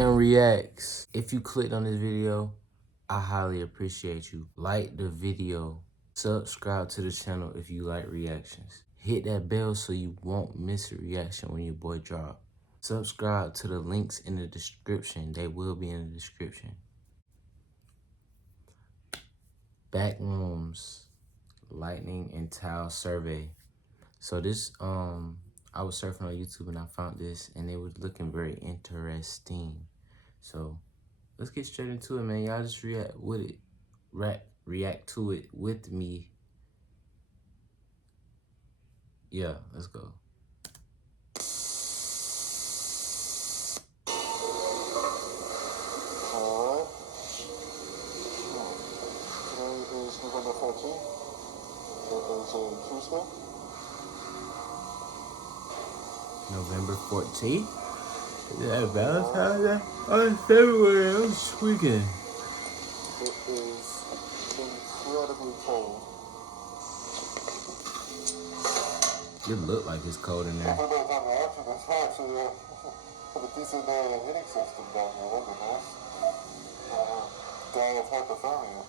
CrimeWatchReacts. If you clicked on this video, I highly appreciate you. Like the video. Subscribe to the channel if you like reactions. Hit that bell so you won't miss a reaction when your boy drop. Subscribe to the links in the description. They will be in the description. BackRooms lightning and tile survey. So this I was surfing on YouTube and I found this and it was looking very interesting. So let's get straight into it, man. Y'all just react with it. React to it with me. Yeah, let's go. Alright. Today is November 14th. It is a Tuesday. November 14th? Is that Valentine's Day? Oh, it's February. I'm tweaking. It is incredibly cold. It look like it's cold in there. By the time you're watching this, actually have a decent heating system down here. That'd be nice. Die of hypothermia.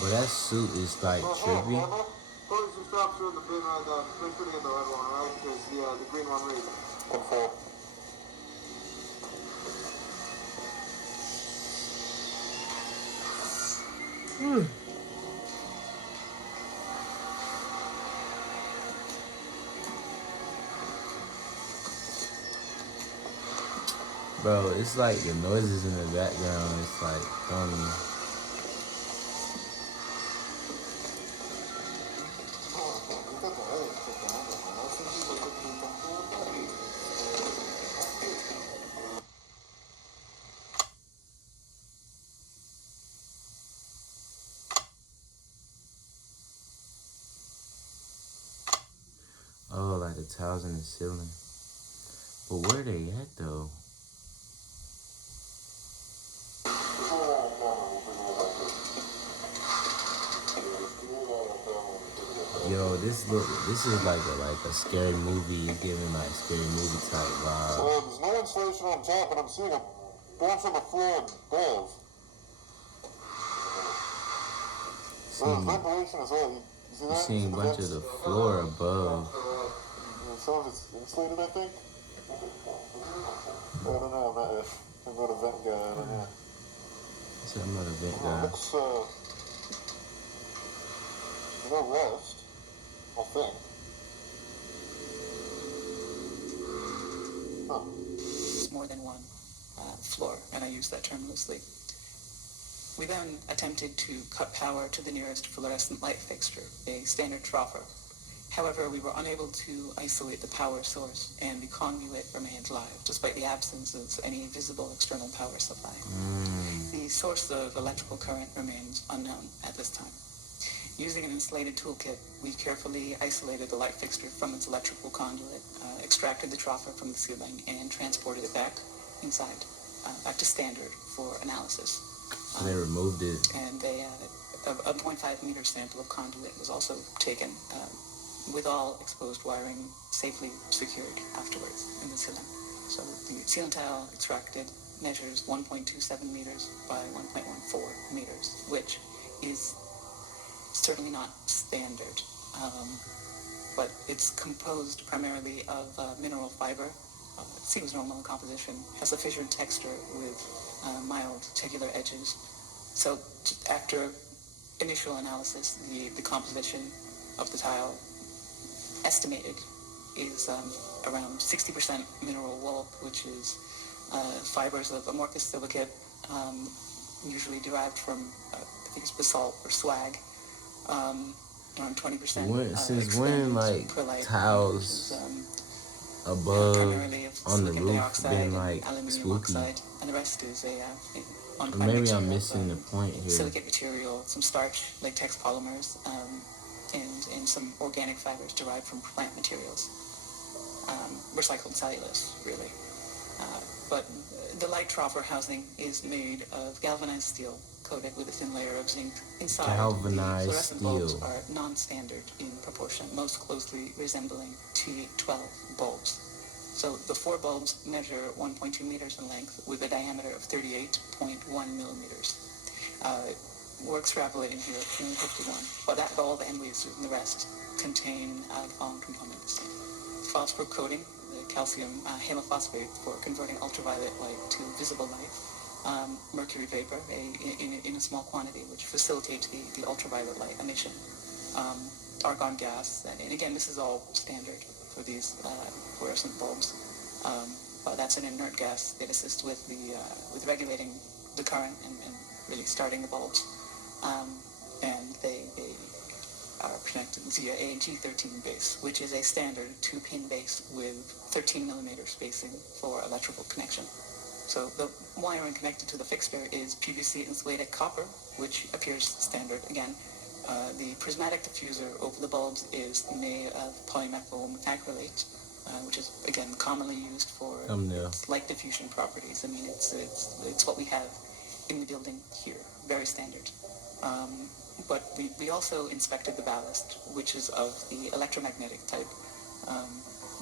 But that suit is like trippy. Put some straps in the bin right there. Make sure to get the red one, right? Because the green one reads. Confirm. Bro, it's like the noises in the background. It's like funny. Oh, like the tiles in the ceiling. But where they at though? Yo, this is like a scary movie. It's giving like scary movie type vibe. There's no insulation on top, and I'm seeing a bunch on the floor above. There's ventilation as well. You see that? You're seeing a bunch of the floor above. Some of it's insulated, I think. I don't know. I'm not a vent guy. I don't know. So I'm not a vent guy. Looks, no rust, I think. Huh. More than one floor, and I use that term loosely. We then attempted to cut power to the nearest fluorescent light fixture, a standard troffer. However, we were unable to isolate the power source, and the conduit remained live, despite the absence of any visible external power supply. The source of electrical current remains unknown at this time. Using an insulated toolkit, we carefully isolated the light fixture from its electrical conduit, extracted the troffer from the ceiling, and transported it back inside, back to standard for analysis. So they removed it. And a 0.5 meter sample of conduit was also taken, with all exposed wiring safely secured afterwards in the ceiling. So the ceiling tile extracted measures 1.27 meters by 1.14 meters, which is certainly not standard, but it's composed primarily of mineral fiber. It seems normal in composition, has a fissured texture with mild tegular edges. So after initial analysis, the composition of the tile estimated is around 60% mineral wool, which is fibers of amorphous silicate, usually derived from, I think it's basalt or slag, around 20%. Since when, like, tiles above on the roof been like spooky? And the rest is Or maybe I'm missing the point here. Silicate material, some starch, latex polymers, and some organic fibers derived from plant materials. Recycled cellulose, really. But the light troffer housing is made of galvanized steel coated with a thin layer of zinc inside. Galvanized the fluorescent steel. bulbs are non-standard in proportion, most closely resembling T12 bulbs. So the 4 bulbs measure 1.2 meters in length with a diameter of 38.1 millimeters. We're extrapolating here, 351. But that bulb and the rest contain the following components. Phosphor coating, the calcium halophosphate for converting ultraviolet light to visible light. Mercury vapor in a small quantity, which facilitates the ultraviolet light emission. Argon gas, and again, this is all standard for these fluorescent bulbs. But that's an inert gas that assists with regulating the current and really starting the bulbs. And they are connected via a G13 base, which is a standard 2-pin base with 13 millimeter spacing for electrical connection. So the wiring connected to the fixture is PVC insulated copper, which appears standard again. The prismatic diffuser over the bulbs is made of polymethyl methacrylate, which is again commonly used for light diffusion properties. I mean, it's what we have in the building here, very standard. But we also inspected the ballast, which is of the electromagnetic type.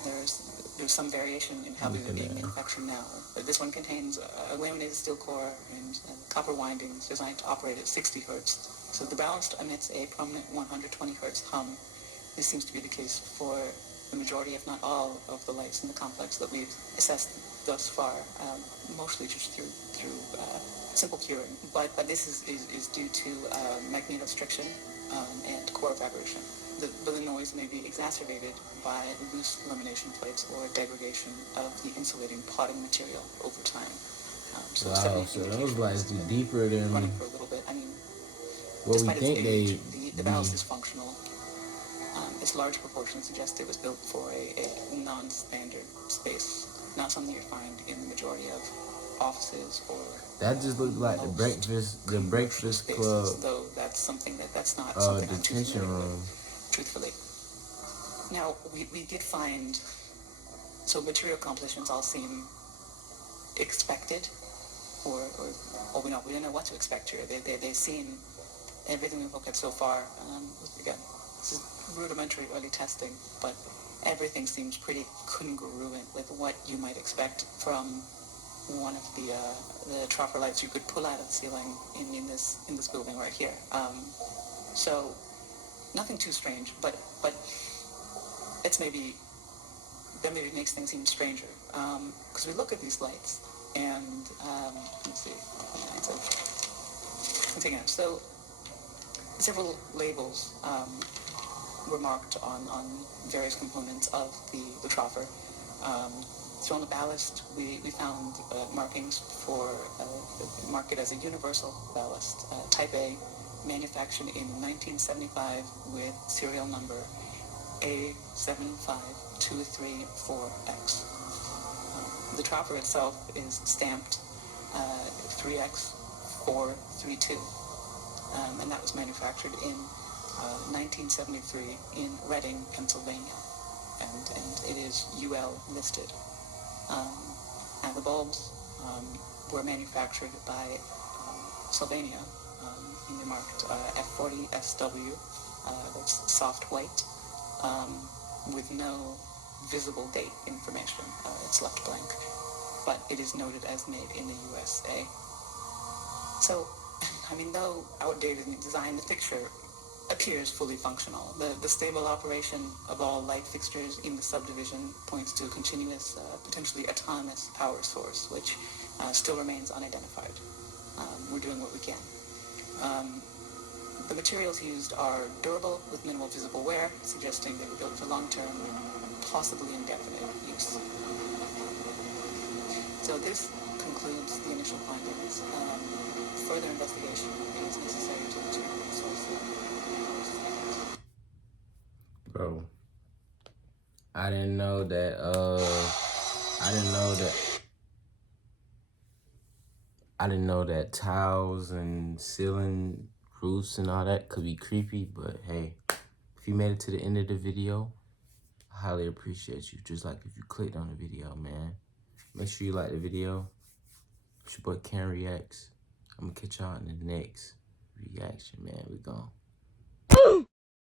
There's some variation in how these are being manufactured now. This one contains a laminated steel core and copper windings designed to operate at 60 hertz. So the ballast emits a prominent 120 hertz hum. This seems to be the case for the majority, if not all, of the lights in the complex that we've assessed thus far, mostly just through simple curing. But this is due to magnetostriction and core vibration. The noise may be exacerbated by loose lamination plates or degradation of the insulating potting material over time. So those lights do deeper than running for a little bit. I mean, what we despite think its age, they the ballast is functional. Its large proportion suggests it was built for a non-standard space, not something you find in the majority of offices or. That just looks like the breakfast club. Though that's something that's not something I'm too detention familiar room. with, truthfully. Now we did find, so material compositions all seem expected, or we don't know what to expect here. They seem, everything we've looked at so far. Again, this is rudimentary early testing, but everything seems pretty congruent with what you might expect from one of the trapper lights you could pull out of the ceiling in this building right here. So nothing too strange, but that maybe makes things even stranger. Because we look at these lights and let's see. Continue. So several labels were marked on various components of the trapper. So on the ballast, we found markings for mark it as a universal ballast, Type A, manufactured in 1975 with serial number A75234X. The trapper itself is stamped 3X432, and that was manufactured in 1973 in Reading, Pennsylvania, and it is UL listed. And the bulbs were manufactured by Sylvania, and they're marked F40SW, that's soft white, with no visible date information. It's left blank, but it is noted as made in the USA. So, I mean, though outdated in design, the fixture appears fully functional. The stable operation of all light fixtures in the subdivision points to a continuous, potentially autonomous power source, which still remains unidentified. We're doing what we can. The materials used are durable with minimal visible wear, suggesting they were built for long-term, possibly indefinite use. So this concludes the initial findings. Further investigation is necessary to determine the source of. Bro, I didn't know that tiles and ceiling roofs and all that could be creepy, but hey, if you made it to the end of the video, I highly appreciate you. Just like if you clicked on the video, man. Make sure you like the video. It's your boy CrimeWatchReacts. I'm gonna catch y'all in the next reaction, man. We gone.